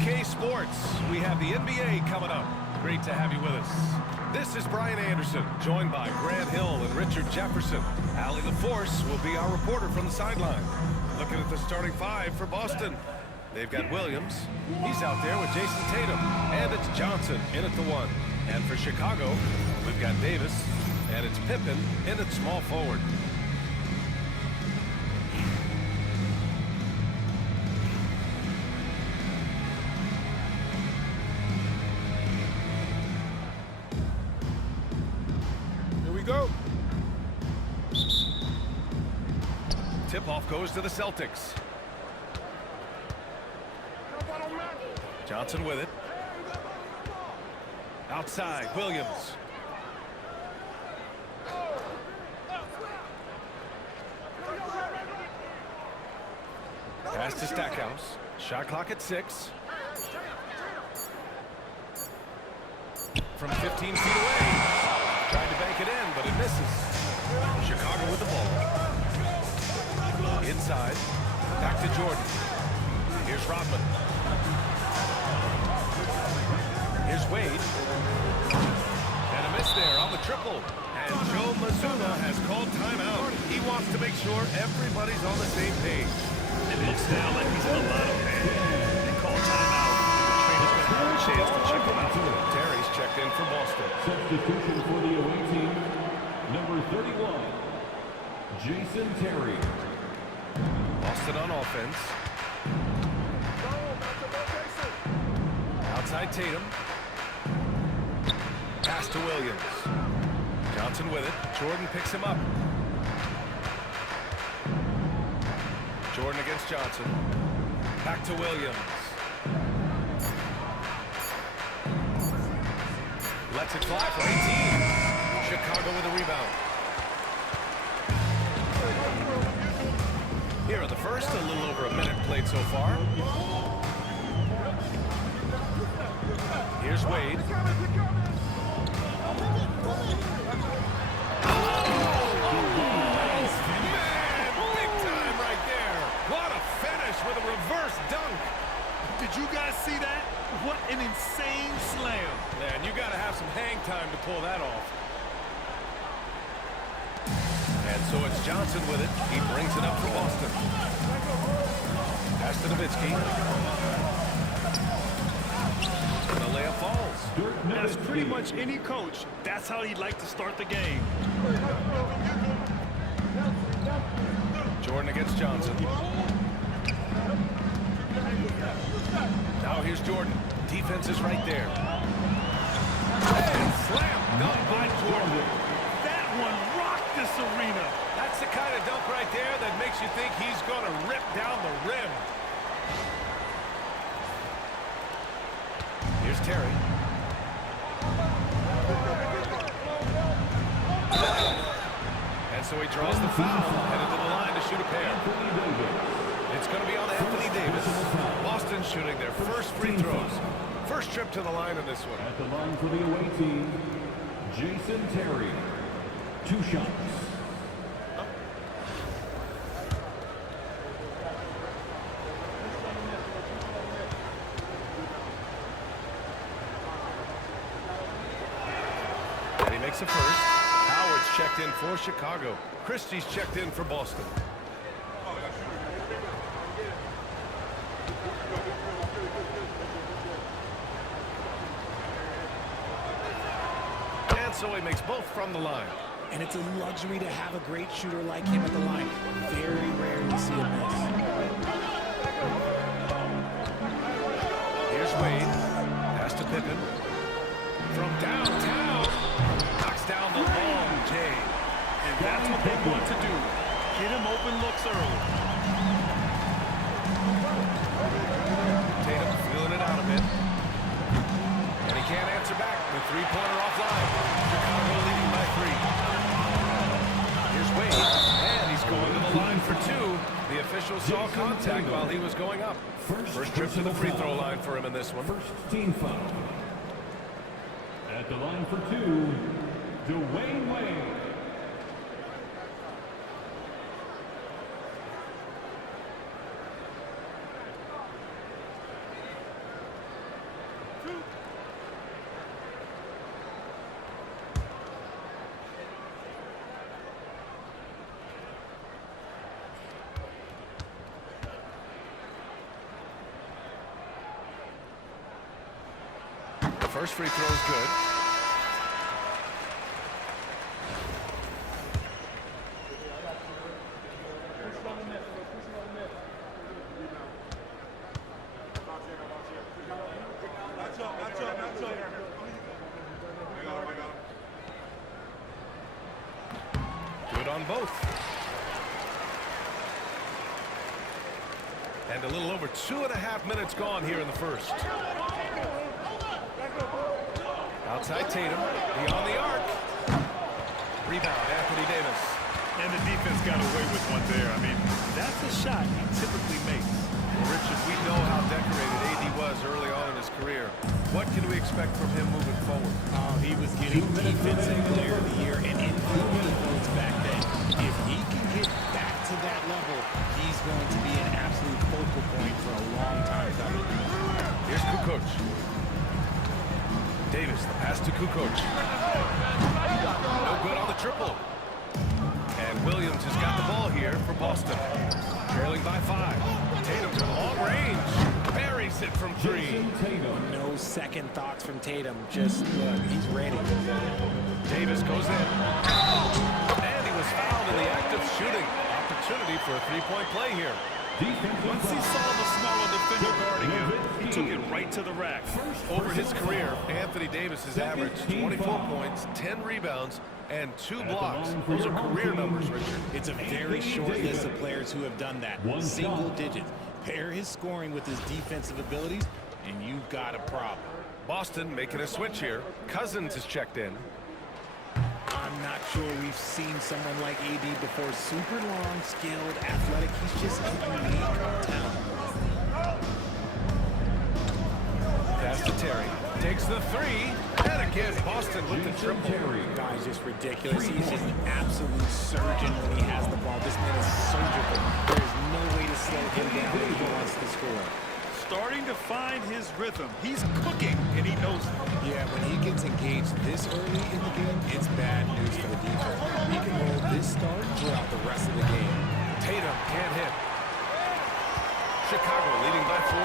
OK Sports, we have the NBA coming up. Great to have you with us. This is Brian Anderson, joined by Grant Hill and Richard Jefferson. Allie LaForce will be our reporter from the sideline. Looking at the starting five for Boston. They've got Williams. He's out there with Jason Tatum. And it's Johnson in at the one. And for Chicago, we've got Davis. And it's Pippen in at small forward. Go. Tip-off goes to the Celtics. Johnson with it. Outside, Williams. Pass to Stackhouse. Shot clock at 6. From 15 feet away. Tried to bank it in, but it misses. Chicago with the ball. Inside. Back to Jordan. Here's Rodman. Here's Wade. And a miss there on the triple. And Joe Mazzulla has called timeout. He wants to make sure everybody's on the same page. It looks now like he's in a lot of pain. They call timeout. The trainer's going to have a chance to check him out. Terry's checked in for Boston. Substitution for the away team, number 31, Jason Terry. Boston on offense. Outside Tatum. Pass to Williams. Johnson with it. Jordan picks him up. Jordan against Johnson. Back to Williams. Lets it fly for 18. Chicago with a rebound. Here in the first, a little over a minute played so far. Here's Wade. What a finish with a reverse dunk. Did you guys see that? What an insane slam. Man, you got to have some hang time to pull that off. And so it's Johnson with it. He brings it up for Boston. Pass to Nowitzki. And the layup falls. That's pretty much any coach. That's how he'd like to start the game. Jordan against Johnson. Now here's Jordan. Defense is right there. And slam dunk by Jordan. That one rocked this arena. That's the kind of dunk right there that makes you think he's going to rip down the rim. Here's Terry. And so he draws the foul, headed to the line to shoot a pair. It's going to be on Anthony Davis. Boston shooting their first free throws. First trip to the line in this one. At the line for the away team, Jason Terry. 2 shots. And he makes a first. Howard's checked in for Chicago. Christie's checked in for Boston. And so he makes both from the line. And it's a luxury to have a great shooter like him at the line. Very rare to see a miss. Here's Wade. Pass to Pippen. From downtown. Knocks down the long J. And that's what they want to do. Get him open looks early. Tatum feeling it out a bit. And he can't answer back. The three-pointer offline. Chicago leading by 3. Here's Wade. And he's going to the line for 2. The official saw contact while he was going up. First trip to the free throw line for him in this one. First team foul. At the line for 2, Dwayne Wade. First free throw is good. Good on both. And a little over 2.5 minutes gone here in the first. Outside Tatum, beyond the arc. Rebound, Anthony Davis. And the defense got away with one there. I mean, that's a shot he typically makes. Well, Richard, we know how decorated AD was early on in his career. What can we expect from him moving forward? He was getting Defensive Player of the Year and MVP votes back then. If he can get back to that level, he's going to be an absolute focal point for a long time coming. Here's Kukoc. Davis, the pass to Kukoc. No good on the triple. And Williams has got the ball here for Boston. Trailing by 5. Tatum to long range. Buries it from 3. No second thoughts from Tatum. Just look, he's ready. Davis goes in. And he was fouled in the act of shooting. Opportunity for a three-point play here. Once he saw the smaller defender guarding him, he took it right to the rack. Over his career, Anthony Davis has averaged 24 points, 10 rebounds, and 2 blocks. Those are career numbers, Richard. It's a very short list of players who have done that. Single digits. Pair his scoring with his defensive abilities, and you've got a problem. Boston making a switch here. Cousins is checked in. I'm not sure we've seen someone like AD before. Super long, skilled, athletic. He's just a unique talent. Pass to Terry. Takes the 3. And again, Boston with the triple. Guy's just ridiculous. He's just an absolute surgeon when he has the ball. This man is surgical. There is no way to slow him down when he wants to score. Starting to find his rhythm. He's cooking, and he knows it. Yeah, when he gets engaged this early in the game, it's bad news for the defense. He can roll this start throughout the rest of the game. Tatum can't hit. Chicago leading by 4.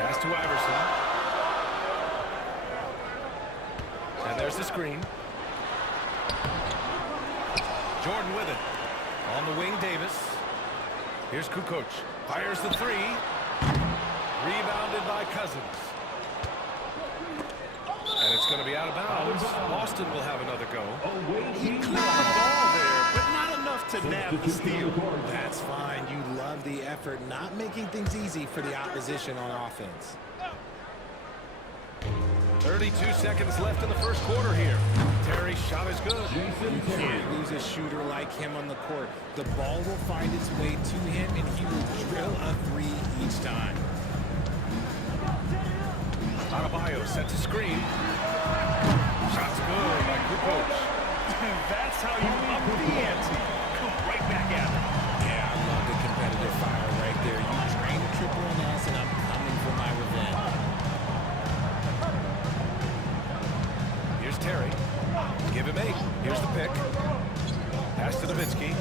Pass to Iverson. And there's the screen. Jordan with it. On the wing, Davis. Here's Kukoc. Fires the 3. Rebounded by Cousins. And it's going to be out of bounds. Boston will have another go. He cleared the ball there, but not enough to nab the steal. That's fine. You love the effort, not making things easy for the opposition on offense. 32 seconds left in the first quarter here. Terry's shot is good. You can't lose a shooter like him on the court. The ball will find its way to him, and he will drill a 3 each time. Adebayo sets a screen. Shot's good by Kukoc. That's how you up the ante. Come right back at him. Yeah, I love the competitive fire right there. You drain a triple on us, and I'm coming for my revenge. Here's Terry. Give him 8. Here's the pick. Pass to Nowitzki.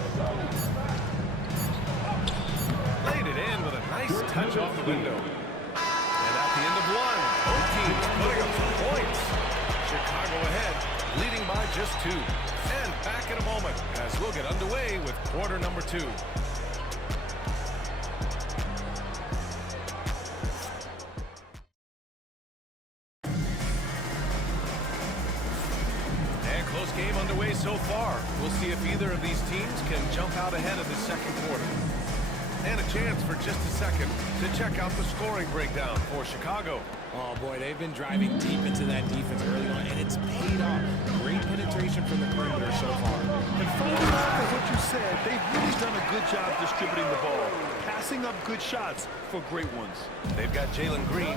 Laid it in with a nice touch off the window. And at the end of 1, both teams putting up some points. Chicago ahead, leading by just 2. And back in a moment as we'll get underway with quarter number 2. Game underway so far. We'll see if either of these teams can jump out ahead of the second quarter. And a chance for just a second to check out the scoring breakdown for Chicago. Oh boy, they've been driving deep into that defense early on, and it's paid off. Great penetration from the perimeter so far. And following up on what you said, they've really done a good job distributing the ball, passing up good shots for great ones. They've got Jalen Green,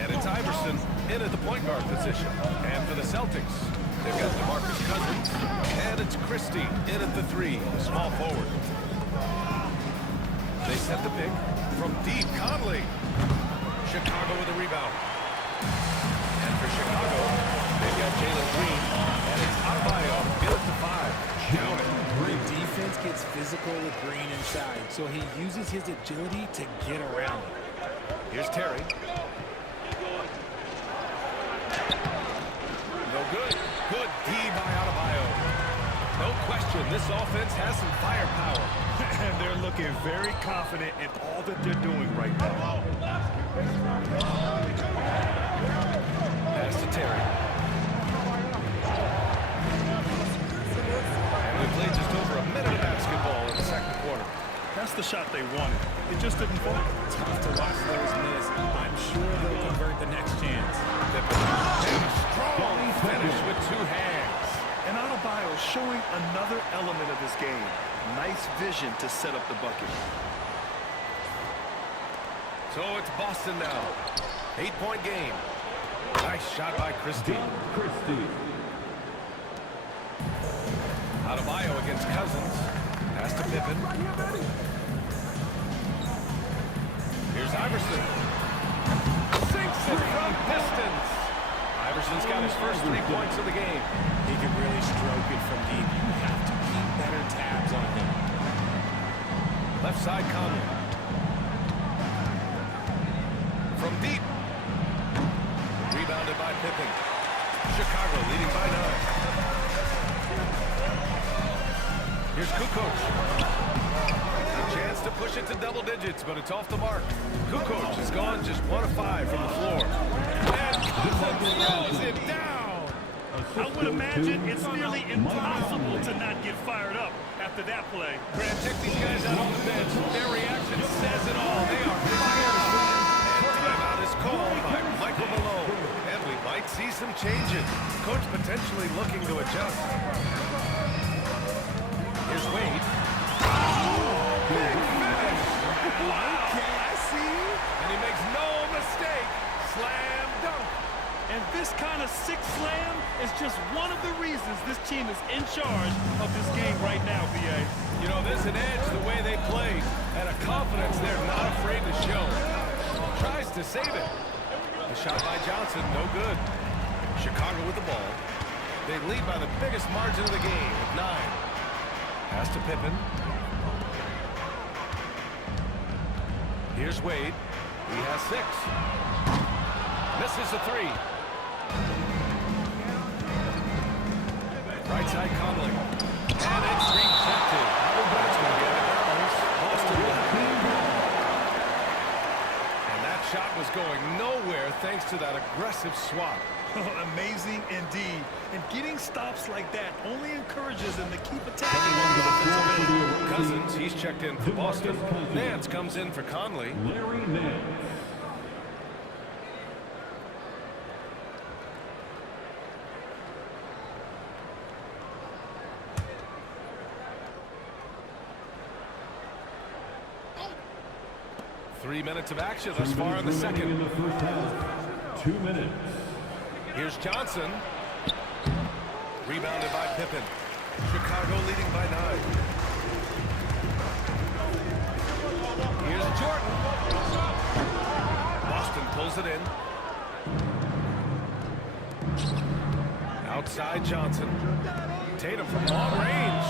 and it's Iverson in at the point guard position. And for the Celtics, they've got DeMarcus Cousins, and it's Christie in at the 3, small forward. They set the pick from deep. Conley. Chicago with a rebound. And for Chicago, they've got Jalen Green, and it's Adebayo in at the 5. Count it. The defense gets physical with Green inside, so he uses his agility to get around it. Here's Terry. No question, this offense has some firepower. And they're looking very confident in all that they're doing right now. Pass to Terry. And we played just over a minute of basketball in the second quarter. That's the shot they wanted. It just didn't fall. Tough to watch those miss. I'm sure they'll convert the next chance. And a strong finish with two hands. And Adebayo showing another element of his game. Nice vision to set up the bucket. So it's Boston now. 8-point game. Nice shot by Christie. Adebayo against Cousins. Pass to Pippen. Here's Iverson. Sinks it from distance. Iverson's got his first 3 points of the game. He can really stroke it from deep. You have to keep better tabs on him. Left side Conley. From deep. Rebounded by Pippen. Chicago leading by 9. Here's Kukoc. A chance to push it to double digits, but it's off the mark. Kukoc has gone just 1 of 5 from the floor. And Cousins throws it down. I would imagine it's nearly impossible to not get fired up after that play. Grant, check these guys out on the bench. Their reaction says it all. They are fired up. And timeout is called by Michael Malone. And we might see some changes. Coach potentially looking to adjust. Here's Wade. Big finish. Okay, I see. And he makes no mistake. Slam dunk. And this kind of sick slam is just one of the reasons this team is in charge of this game right now, B.A. You know, there's an edge the way they play and a confidence they're not afraid to show. Tries to save it. The shot by Johnson, no good. Chicago with the ball. They lead by the biggest margin of the game at 9. Pass to Pippen. Here's Wade. He has 6. Misses a 3. Right side Conley. And it's rejected. That's going to get it. Boston will have it. And that shot was going nowhere thanks to that aggressive swat. Amazing indeed. And getting stops like that only encourages them to keep attacking on the offensive end. Cousins, he's checked in for Boston. Nance comes in for Conley. Larry Nance. Three minutes of action thus far in the second. In the first half. 2 minutes. Here's Johnson. Rebounded by Pippen. Chicago leading by 9. Here's Jordan. Boston pulls it in. Outside Johnson. Tatum from long range.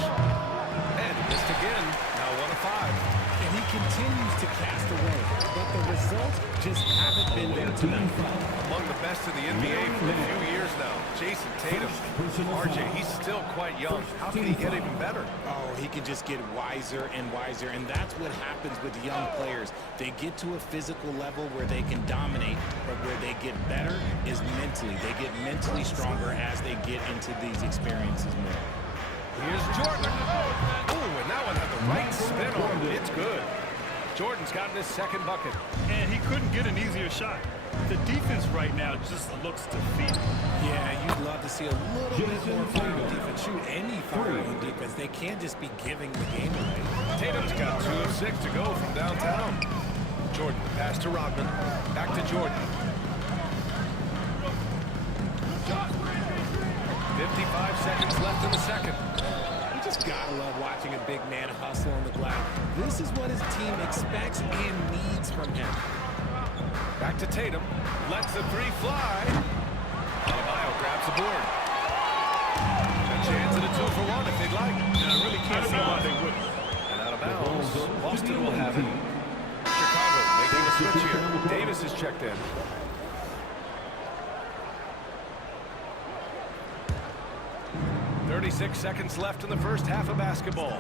And missed again. Now 1 of 5. And he continues to cast away, but the results just haven't been there tonight. Among the best in the NBA for a few years now. Jason Tatum. RJ, he's still quite young. How can he get even better? Oh, he can just get wiser and wiser, and that's what happens with young players. They get to a physical level where they can dominate, but where they get better is mentally. They get mentally stronger as they get into these experiences more. Here's Jordan. Oh, and that one had the right spin on it. It's good. Jordan's gotten his second bucket. And he couldn't get an easier shot. The defense right now just looks defeated. Yeah, you'd love to see a little bit more fire on defense. Shoot, any fire on defense. They can't just be giving the game away. Tatum's got 2 of 6 to go from downtown. Jordan, pass to Rodman. Back to Jordan. 55 seconds left in the second. You just gotta love watching a big man hustle on the glass. This is what his team expects and needs from him. Back to Tatum. Lets the 3 fly. Adebayo grabs the board. A chance at a 2 for 1 if they'd like. And I really can't see why they wouldn't. And out of bounds. Boston will have it. Chicago making a switch here. Davis is checked in. 36 seconds left in the first half of basketball.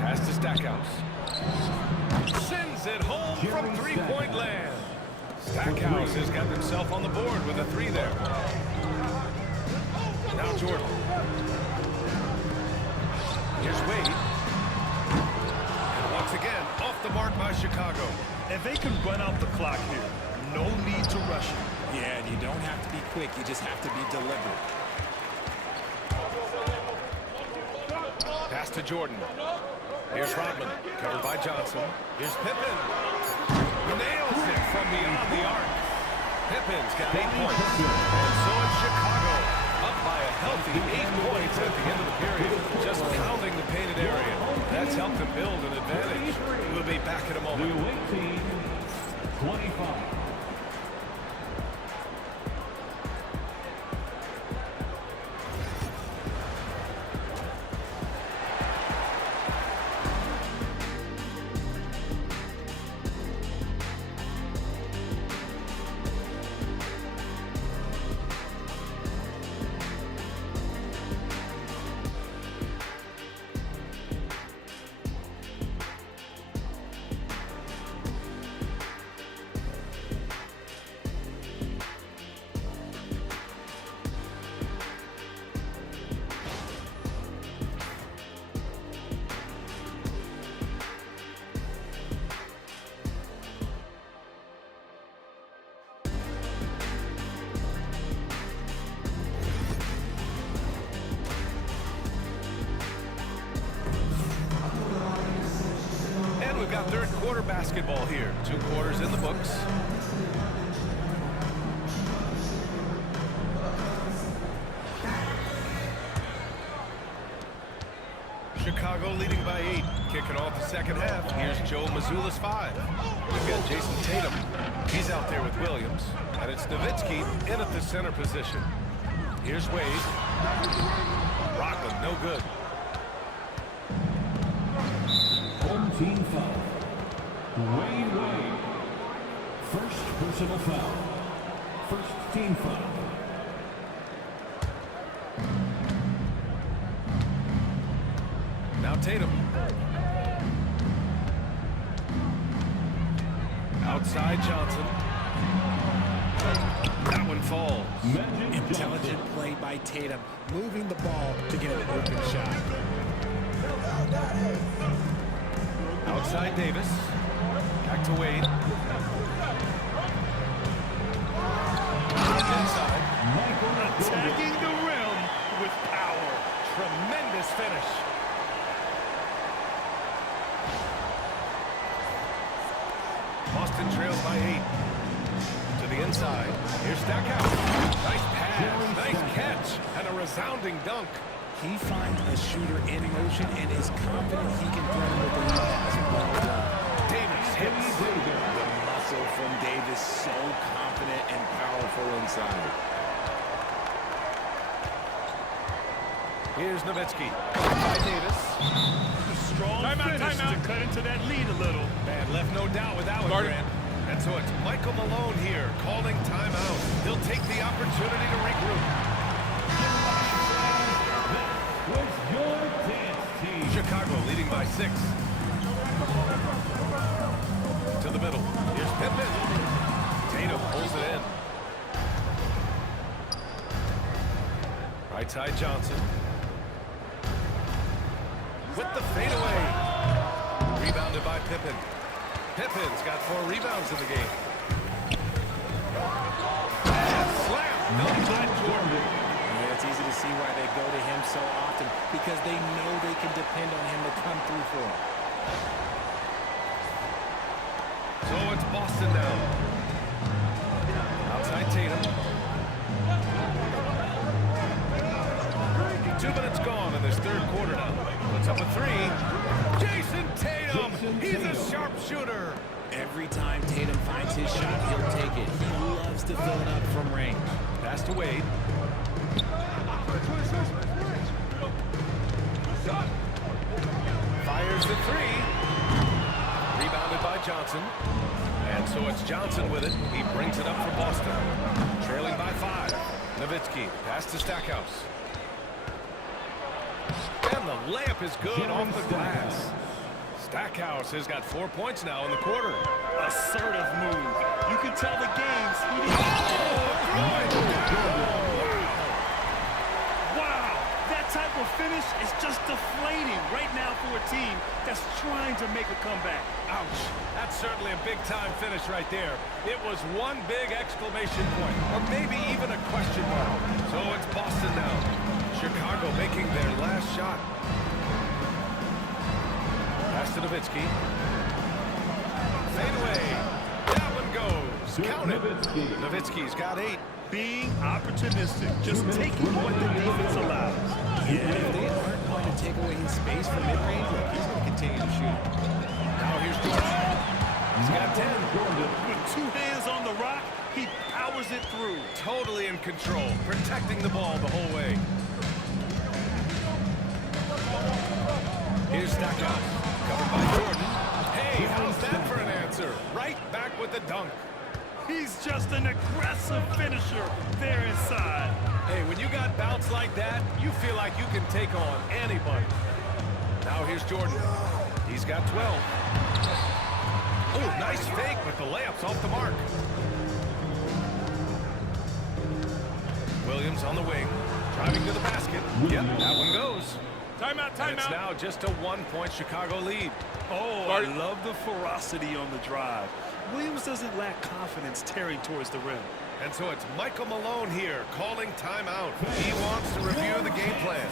Pass to Stackhouse. Sends it home from three-point land. Stackhouse has got himself on the board with a 3 there. Now Jordan. Here's Wade. And once again, off the mark by Chicago. And they can run out the clock here. No need to rush it. Yeah, you don't have to be quick. You just have to be deliberate. Pass to Jordan. Here's Rodman, covered by Johnson. Here's Pippen. Nails it from beyond the arc. Pippen's got 8 points. And so it's Chicago, up by a healthy 8 points at the end of the period. Just pounding the painted area. That's helped them build an advantage. We'll be back in a The moment. away team, 25. We've got third quarter basketball here. 2 quarters in the books. Chicago leading by 8. Kicking off the second half. Here's Joe Mazzulla's 5. We've got Jason Tatum. He's out there with Williams. And it's Nowitzki in at the center position. Here's Wade. Rodman, no good. Home team foul. Wade. First personal foul. First team foul. Now Tatum. Outside Johnson. That one falls. Intelligent play by Tatum, moving the ball to get an open shot. Outside Davis. Back to Wade. Inside. Attacking the rim with power. Tremendous finish. Boston trails by 8. To the inside. Here's Stackhouse. Nice pass. Nice catch. And a resounding dunk. He finds a shooter in motion and is confident he can thread him with the lead pass. Well done. Davis hits. The muscle from Davis, so confident and powerful inside. Here's Nowitzki. By Davis. Strong finish to cut into that lead a little. Man, left no doubt with that one, Grant. And so it's Michael Malone here calling timeout. He'll take the opportunity to regroup. Was your dance team. Chicago leading by 6. To the middle. Here's Pippen. Tatum pulls it in. Right side Johnson. With the fadeaway. Rebounded by Pippen. Pippen's got 4 rebounds in the game. And slam. Dunk by Jordan. Yeah, it's easy to see why they go to him so often, because they know they can depend on him to come through for them. So it's Boston now. Outside Tatum. 2 minutes gone in this third quarter now. Puts up a 3. Jason Tatum! He's a sharpshooter! Every time Tatum finds his shot, he'll take it. He loves to fill it up from range. Pass to Wade. Fires the 3. Rebounded by Johnson. And so it's Johnson with it. He brings it up for Boston. Trailing by 5. Nowitzki, pass to Stackhouse. And the layup is good off the glass. Stackhouse has got 4 points now in the quarter. Assertive move. You can tell the game's heating up. Wow, that type of finish is just deflating right now for a team that's trying to make a comeback. Ouch. That's certainly a big-time finish right there. It was one big exclamation point, or maybe even a question mark. So it's Boston now. Chicago making their last shot. Pass to Nowitzki. Fade away. That one goes. Count it. Nowitzki's got 8. Being opportunistic, just taking what the defense allows. Yeah, if they aren't going to take away his space from mid-range, look, he's going to continue to shoot. Now here's Jordan. He's got 10. With 2 hands on the rock, he powers it through. Totally in control, protecting the ball the whole way. Here's Stackhouse, covered by Jordan. Hey, how's that for an answer? Right back with the dunk. He's just an aggressive finisher there inside. Hey, when you got bounce like that, you feel like you can take on anybody. Now here's Jordan. He's got 12. Oh, nice fake, but the layup's off the mark. Williams on the wing, driving to the basket. Yep, that one goes. Timeout, And it's timeout. now just a 1-point Chicago lead. Oh, I love the ferocity on the drive. Williams doesn't lack confidence tearing towards the rim. And so it's Michael Malone here calling timeout. He wants to review the game plan.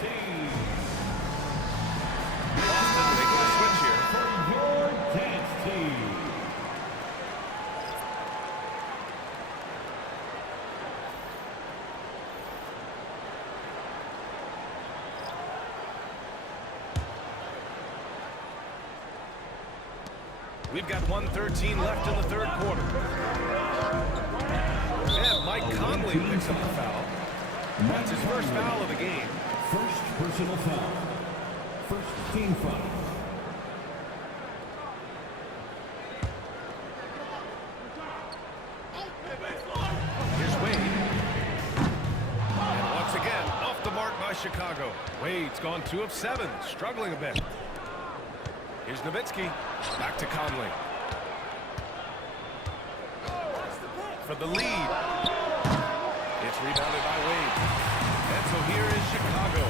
Boston making a switch here. Your dance team. We've got 1:13 left in the third quarter. And Mike Conley picks up the foul. That's his first foul of the game. First personal foul. First team foul. Here's Wade. And once again, off the mark by Chicago. Wade's gone 2 of 7, struggling a bit. Here's Nowitzki. Back to Conley. For the lead. It's rebounded by Wade. And so here is Chicago.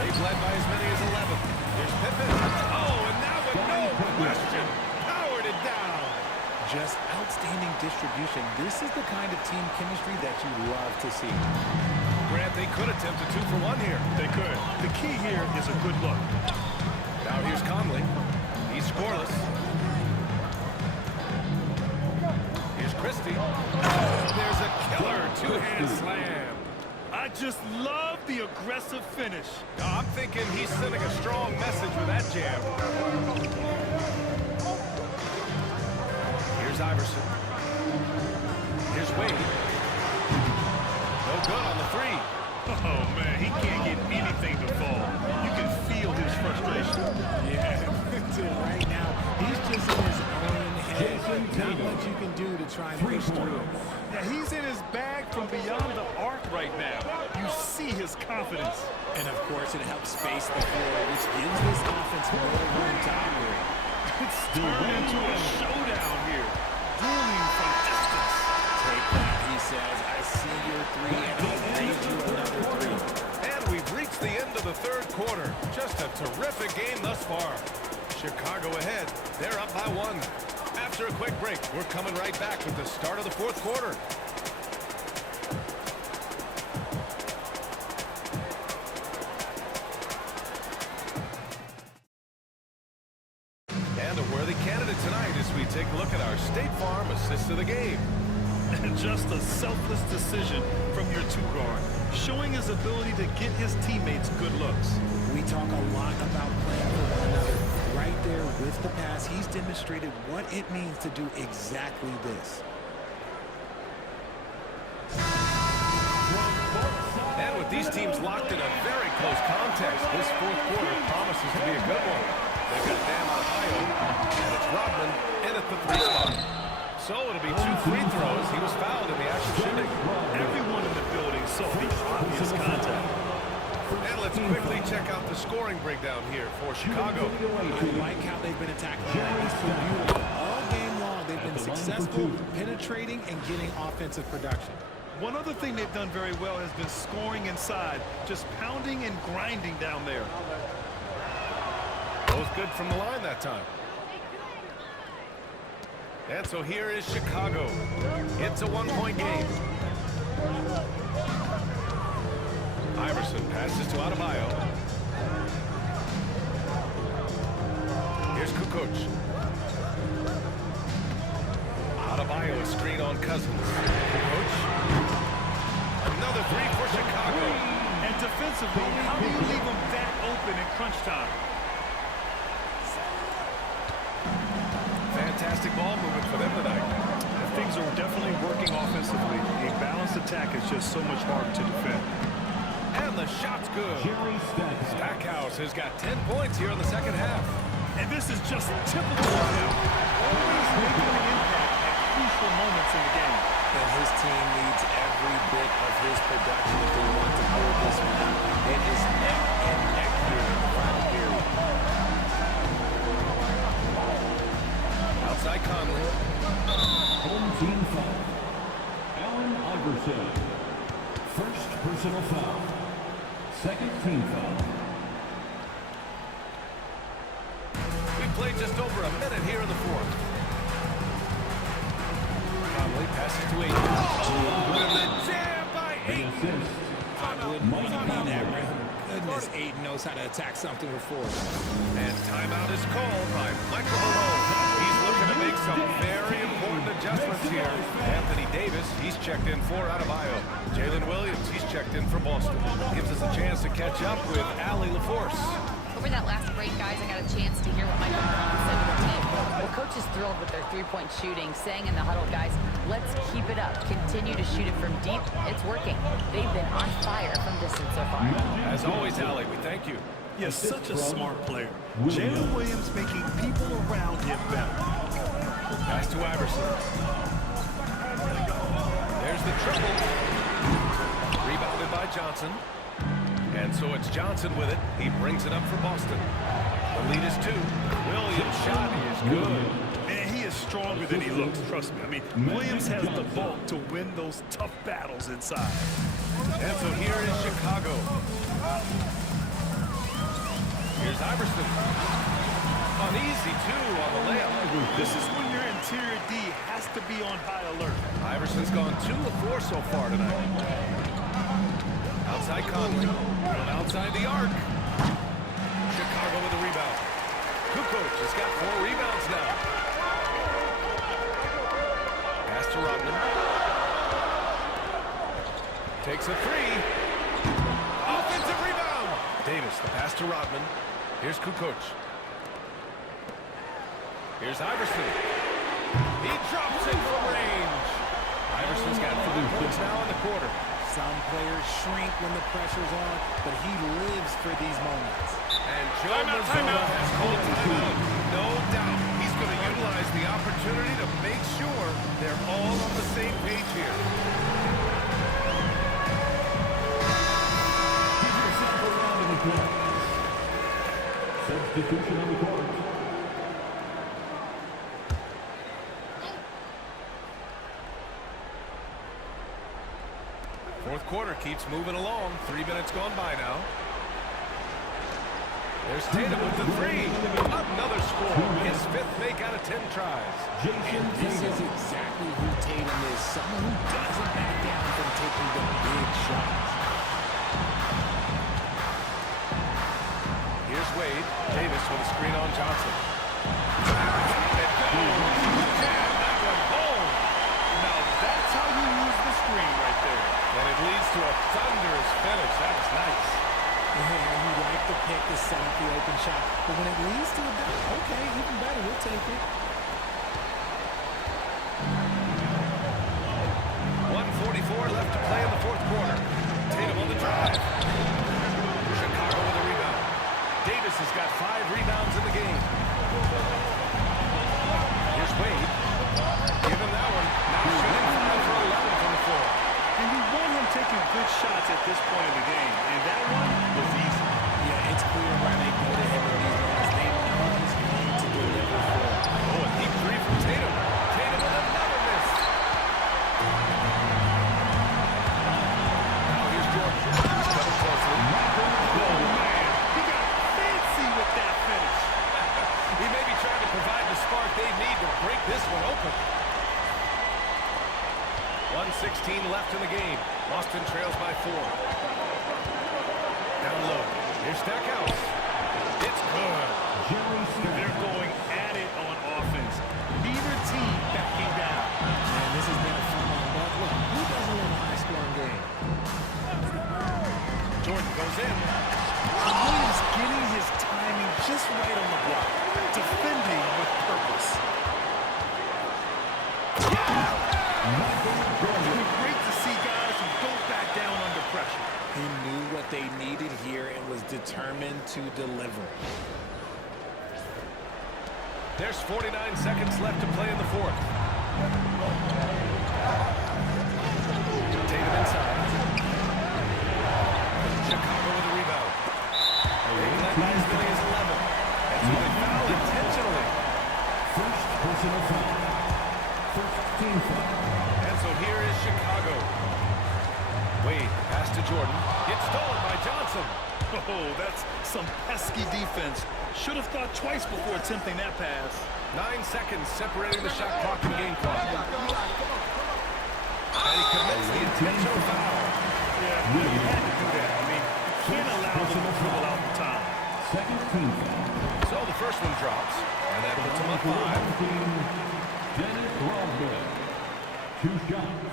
They've led by as many as 11. Here's Pippen. Oh, and now with no question, powered it down. Just outstanding distribution. This is the kind of team chemistry that you love to see. Grant, they could attempt a 2 for 1 here. They could. The key here is a good look. Now here's Conley. He's scoreless. Here's Christie. Oh, there's a killer 2-hand slam. I just love the aggressive finish. I'm thinking he's sending a strong message with that jam. Here's Iverson. Here's Wade. No good on the 3. Oh, man, he can't get anything to fall. You can feel his frustration. Yeah, right now, he's just in his own head. Not much you can do to try and push through. Yeah, he's in his bag from beyond the arc right now. You see his confidence. And, of course, it helps space the floor, which gives this offense more room to operate. It's turned into a showdown here. Dueling from distance. Take that, he says. I see your 3, and I'll grade you another 3. And we've reached the end of the third quarter. Just a terrific game thus far. Chicago ahead. They're up by 1. After a quick break, we're coming right back with the start of the fourth quarter. And a worthy candidate tonight as we take a look at our State Farm assist of the game. And just a selfless decision from your 2-guard, showing his ability to get his teammates good looks. We talk a lot about playing for one another. Right there with the pass, he's demonstrated what it means to do exactly this. And with these teams locked in a very close contest, this fourth quarter promises to be a good one. They've got Bam on Ohio, and it's Rodman in at the 3 spot. So it'll be 2 free throws. He was fouled in the act of shooting. Everyone in the building saw the obvious contact. And let's quickly check out the scoring breakdown here for Chicago. I like how they've been attacking the line. It's been beautiful. All game long, they've been successful penetrating and getting offensive production. One other thing they've done very well has been scoring inside, just pounding and grinding down there. Both good from the line that time. And so here is Chicago. It's a one-point game. Iverson passes to Adebayo. Here's Kukoc. Adebayo, a screen on Cousins. Kukoc. Another three for Chicago. And defensively, how do you leave them that open in crunch time? Fantastic ball movement for them tonight. And things are definitely working offensively. A balanced attack is just so much harder to defend. And the shot's good. Stackhouse has got 10 points here in the second half. And this is just typical of him. Always making an impact at crucial moments in the game. And his team needs every bit of his production if they want to hold this one out. It is neck and neck here in the final period. Outside Conley. Home team foul. Allen Iverson. First personal foul. Second team foul. We played just over a minute here in the fourth. Conley passes to Aiton. Oh, and the jam by The Aiton. assist. I wouldn't want to be that way. Goodness, Aiden knows how to attack something before. And timeout is called by Michael Malone. He's looking to make some very important adjustments here. Anthony Davis, he's checked in for Adebayo. Jalen Williams, he's checked in for Boston. Gives us a chance to catch up with Allie LaForce. Over that last break, guys, I got a chance to hear what Michael Malone said to the team. Well, coach is thrilled with their three-point shooting, saying in the huddle, guys, let's keep it up. Continue to shoot it from deep. It's working. They've been on fire from distance so far. As always, Allie, we thank you. Yes, such a smart player. Jalen Williams making people around him better. Pass to Iverson. There's the triple. Rebounded by Johnson. And so it's Johnson with it. He brings it up for Boston. The lead is 2. Williams' shot is good. And he is stronger than he looks, trust me. I mean, Williams has the bulk to win those tough battles inside. And so here is Chicago. Here's Iverson. Uneasy, too, on the layup. This is when your interior D has to be on high alert. Iverson's gone 2 of 4 so far tonight. Outside Conley. Outside the arc. Chicago with a rebound. Kukoc has got 4 rebounds now. Pass to Rodman. Takes a 3. Offensive rebound. Davis, the pass to Rodman. Here's Kukoc. Here's Iverson. He drops it from range. Iverson's got 5 points now in the quarter. Some players shrink when the pressure's on, but he lives for these moments. And Joe Mazzulla has called timeout. No doubt he's going to utilize the opportunity to make sure they're all on the same page here. Give yourself a round of applause. Substitution on the court. Fourth quarter keeps moving along. 3 minutes gone by now. There's Tatum with the 3. Another score. His 5th make out of 10 tries. And this is exactly who Tatum is. Someone who doesn't back down from taking the big shots. Here's Wade. Davis with a screen on Johnson. It goes. Jam that one home. Now that's how you use the screen right there. And it leads to a thunderous finish. That was nice. Yeah, you like to pick to set up the open shot. But when it leads to a dunk, okay, even better, we'll take it. 1:44 left to play in the fourth quarter. Tatum on the drive. Chicago with a rebound. Davis has got 5 rebounds in the game. Here's Wade. Give him that one. Now shooting 5 for 11 from the floor. And you want him taking good shots this point in the game, and that one was easy. Yeah, it's clear why they go to him in these moments. They know he's going to deliver for them. Oh, a deep three from Tatum. Tatum with another miss. Now here's Jordan. He's coming closely. Oh, man. He got fancy with that finish. He may be trying to provide the spark they need to break this one open. 1:16 left in the game. Boston trails by 4. Down low. Here's Stackhouse. It's good. They're going at it on offense. Neither team backing down. Man, this has been a fun one. But look, who doesn't love a high-scoring game? Jordan goes in. Williams getting his timing just right on the block. Defending with purpose. It's great to see guys who don't back down under pressure. He knew what they needed here and was determined to deliver. There's 49 seconds left to play in the fourth. Tatum inside. Chicago with a rebound. They led by as many as 11. And so they foul intentionally. First personal foul. First team foul. And so here is Chicago. Wade, pass to Jordan. Gets stolen by Johnson. Oh, that's some pesky defense. Should have thought twice before attempting that pass. 9 seconds separating the shot clock and game clock. And he commits the intentional foul. Yeah, you had to do that. I mean, you can't allow them to dribble out the time. Second team foul. So the first one drops. And that puts him up 5. Dennis Rodman. 2 shots.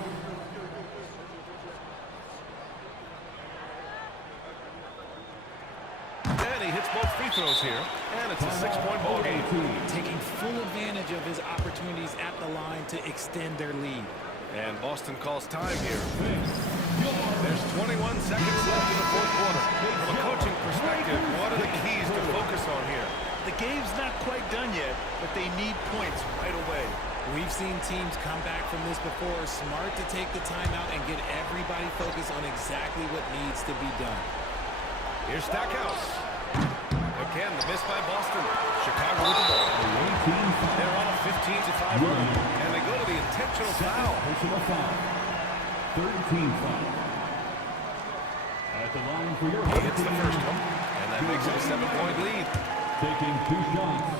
And he hits both free throws here. And it's a 6-point ball game. Taking full advantage of his opportunities at the line to extend their lead. And Boston calls time here. There's 21 seconds left in the fourth quarter. From a coaching perspective, what are the keys to focus on here? The game's not quite done yet, but they need points right away. We've seen teams come back from this before. Smart to take the timeout and get everybody focused on exactly what needs to be done. Here's Stackhouse. Again, the miss by Boston. Chicago with the ball. They're on a 15-5 run. And they go to the intentional foul. Personal foul. Third team foul. At the line for your He hits the first one. And that makes it a 7-point lead. Taking 2 shots.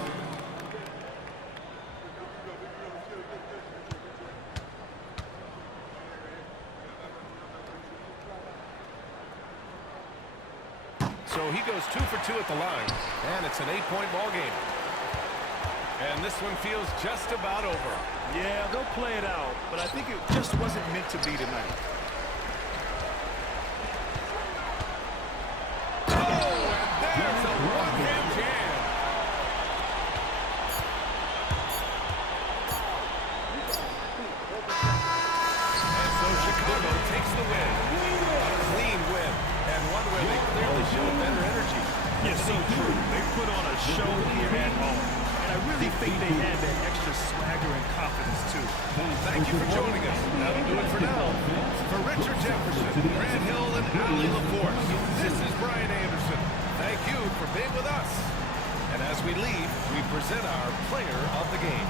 So he goes 2 for 2 at the line, and it's an 8-point ball game. And this one feels just about over. Yeah, they'll play it out, but I think it just wasn't meant to be tonight. Oh, and there's a one-hand jam. And so Chicago takes the win. A clean win, and one where they clearly showed better energy. Yeah, so true. They put on a show here at home. And I really think they had that extra swagger and confidence, too. Thank you for joining us. That'll do it for now. For Richard Jefferson, Grant Hill, and Ali LaForce, this is Brian Anderson. Thank you for being with us. And as we leave, we present our player of the game.